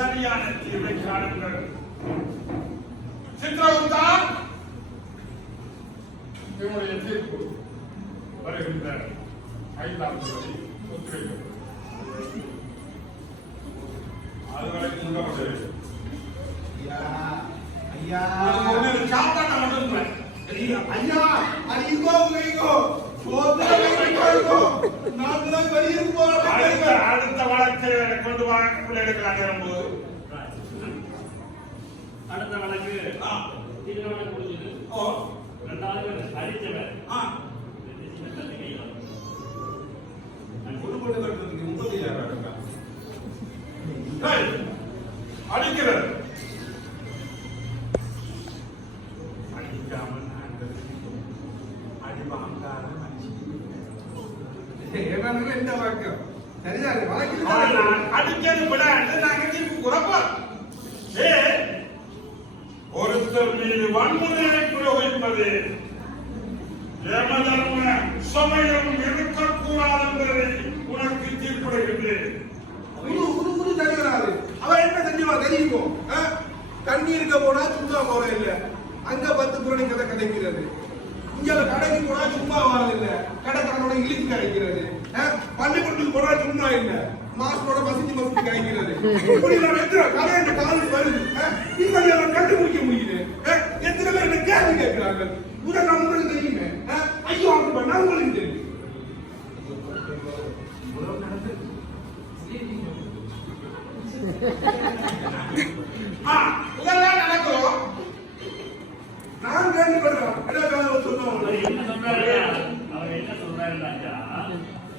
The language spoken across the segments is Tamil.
சரியான தீர்வை காணுங்கள். சித்ரகுப்தா, என்னுடைய தீர்ப்பு வருகின்ற 5ஆம் தேதி ஒத்துழைக்கப்படும். அதுவரை முன்னோடு சாப்பாட்டை மட்டும் ஐயா அது இங்கோ அடுத்த வழக்கு கொண்டு வா பிள்ளைகளுக்கு நகரும்போது அடுத்த வழக்கு திருமணம் முடிஞ்சது. ரெண்டாவது அடித்தவர் அடிக்கிறது அடிக்காமல் அடிவாங்காத எந்த வாக்கியம் அடிக்கிறது விட நாங்கள் திருப்பி குறப்போம். ஒருத்தர் மீது வன்முறையை பிரயோகிப்பது ஏமதர்ம சமயம் இருக்கக்கூடாது என்பதை உனக்கு தீர்ப்படைகின்றேன். அவன் என்ன செஞ்சுவா தெரியுமோ? தண்ணி இருக்க போனா சும்மா போற இல்ல, அங்க 10 குரணி கதை கிடைக்கிறது. இங்க கடைக்கு போனா சும்மா வரது இல்ல, கடைக்காரனோட இழிச்சு கிடைக்கிறது. பள்ளிக்கூடத்துக்கு போனா சும்மா இல்ல, மாஸ்டரோட மசிச்சு கிடைக்கிறது. இப்படி நான் எத்தனை கதை இந்த காலேஜ் வருது, இப்படி அவன் கண்டுபிடிக்க முடியுது. எத்தனை பேர் என்ன கேள்வி கேட்கிறாங்க. முதல் உங்களுக்கு தெரியுமே, ஐயோ அப்படி பண்ணா உங்களுக்கு தெரியும். இதெல்லாம் நடக்கும். நான் கேள்விப்படுறேன். என்ன சொல்றாரு? அவர் என்ன சொல்றாருன்னா,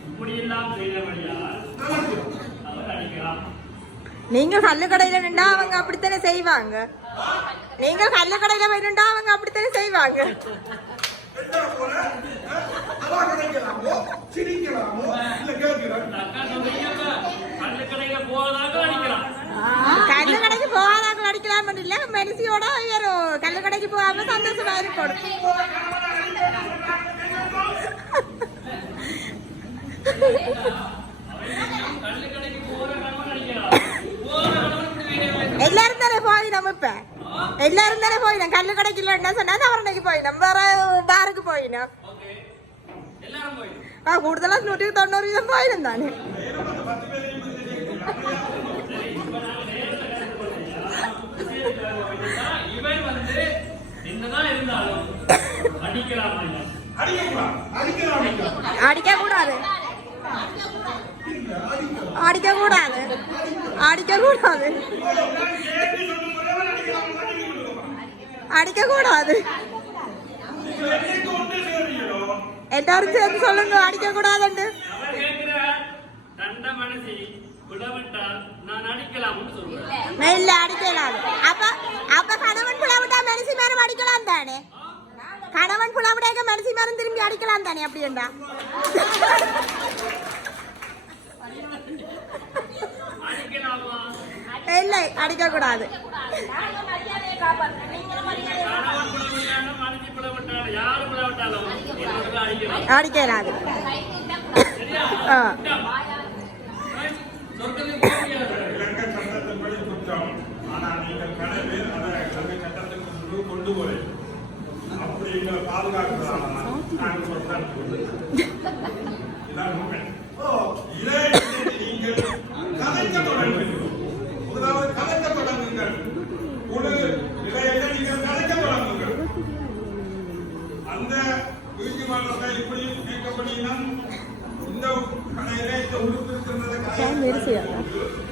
இப்படி எல்லாம் செய்தபடியா அவர் அடிக்கலாம். நீங்க கல்லுக்கடையில நின்றா அவங்க அப்படித்தானே செய்வாங்க. நீங்க கல்லுக்கடையில போய் நின்றா அவங்க அப்படித்தானே செய்வாங்க. கல்லுக்கடையில போவதாக அடிக்கலாம். கல்லுக்கடைக்கு போகாதாக்கள் அடிக்கலாம் இல்ல, மெரிசியோட வரும். கல்லுக்கடைக்கு போகாம சந்தோஷமா இருக்கணும். எல்லாரும் தானே போயிடும். இப்ப எல்லாரும் தானே போயிடும். கல்லு கடைக்கு இல்லைன்னா சொன்னா அவரணைக்கு போயிடும், வேற பாருக்கு போயிடும். கூடுதலா 190 போயிடும் தானே. அடிக்க கூடாது, அடிக்க கூடாது, அடிக்க கூடாது, அடிக்க கூடாது. எல்லாரும் சேர்ந்து சொல்லுங்க, அடிக்க கூடாதுன்னு. இல்ல அடிக்கலாம். அப்ப கணவன் புலவிட்டா மனசி மேரம் அடிக்கலாம் தானே. கணவன் புலவிடாக்க மனசி மேரம் திரும்பி அடிக்கலாம் தானே. அப்படி என்றா இல்லை, அடிக்க கூடாது. அடிக்கிறாது. கொண்டு போய் அப்படி எங்களை பாதுகாக்கிறாங்க. நீங்கள் கதைக்க தொடங்குங்கள். முதலாவது கதைக்க தொடங்குங்கள். ஒரு நிலையில நீங்கள் கதைக்க தொடங்குங்கள். அந்த நீதிமன்றத்தை இப்படி கேட்கப்படினும் இந்த கடையில இந்த உறுப்பு இருக்கின்றதை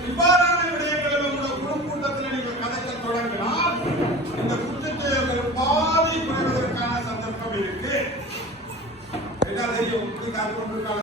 இவ்வாறான விடயங்களில் உங்கள் குழுக்கூட்டத்தில் நீங்கள் கதைக்க தொடங்கினால் இந்த குற்றத்தை பாதி குறைவதற்கான சந்தர்ப்பம் இருக்கு. என்ன தெரியும்?